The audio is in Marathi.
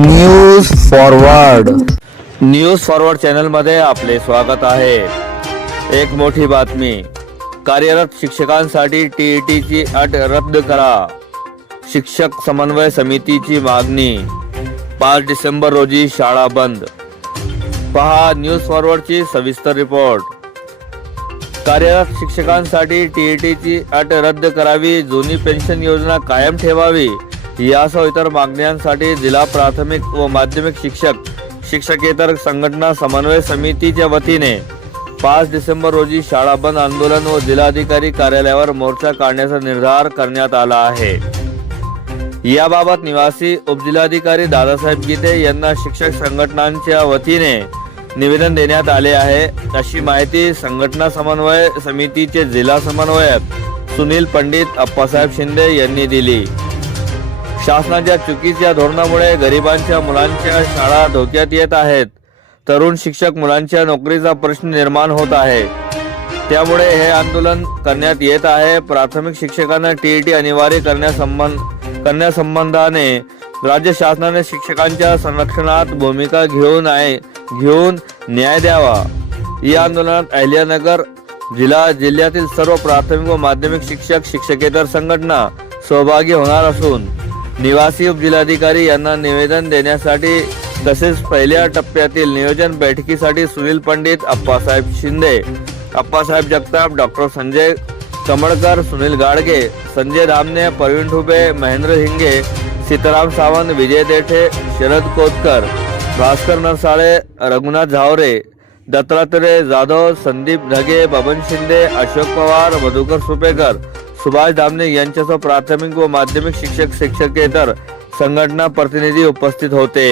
न्यूज फॉरवर्ड न्यूज फॉरवर्ड चॅनलमध्ये आपले स्वागत आहे. एक मोठी बातमी. कार्यरत शिक्षकांसाठी टीईटीची अट रद्द करा. शिक्षक समन्वय समितीची मागणी. पाच डिसेंबर रोजी शाळा बंद. पहा न्यूज फॉरवर्डची सविस्तर रिपोर्ट. कार्यरत शिक्षकांसाठी टीईटीची अट रद्द करावी जुनी पेन्शन योजना कायम ठेवावी. यासह इतर मागण्यांसाठी जिल्हा प्राथमिक व माध्यमिक शिक्षक शिक्षकेतर संघटना समन्वय समितीच्या वतीने पाच डिसेंबर रोजी शाळा बंद आंदोलन व जिल्हाधिकारी कार्यालयावर मोर्चा काढण्याचा निर्धार करण्यात आला आहे. याबाबत निवासी उपजिल्हाधिकारी दादासाहेब गीते यांना शिक्षक संघटनांच्या वतीने निवेदन देण्यात आले आहे. अशी माहिती संघटना समन्वय समितीचे जिल्हा समन्वयक सुनील पंडित अप्पासाहेब शिंदे यांनी दिली. शासनाच्या चुकीच्या धोरणामुळे गरिबांच्या मुलांच्या शाळा धोक्यात येत आहेत. तरुण शिक्षक मुलांच्या नोकरीचा प्रश्न निर्माण होत आहे. त्यामुळे हे आंदोलन करण्यात येत आहे. प्राथमिक शिक्षकांना टीईटी अनिवार्य करण्यासंबंध करण्यासंबंधाने राज्य शासनाने शिक्षकांच्या संरक्षणात भूमिका घेऊन आहे घेऊन न्याय द्यावा. या आंदोलनात अहिल्यानगर जिल्हा जिल्ह्यातील सर्व प्राथमिक व माध्यमिक शिक्षक शिक्षकेतर संघटना सहभागी होणार असून निवासी उपजिल्हाधिकारी यांना निवेदन देण्यासाठी तसेच पहिल्या टप्प्यातील नियोजन बैठकीसाठी सुनील पंडित अप्पासाहेब शिंदे अप्पासाहेब जगताप डॉक्टर संजय कमळकर सुनील गाडगे संजय धामने प्रवीण ठुबे महेंद्र हिंगे सीताराम सावंत विजय देठे शरद कोतकर भास्कर नरसाळे रघुनाथ झावरे दत्तात्रय जाधव संदीप ढगे बबन शिंदे अशोक पवार मधुकर सुपेकर सुभाष दामणे यांच्यासह प्राथमिक व माध्यमिक शिक्षक शिक्षकेतर संघटना प्रतिनिधी उपस्थित होते.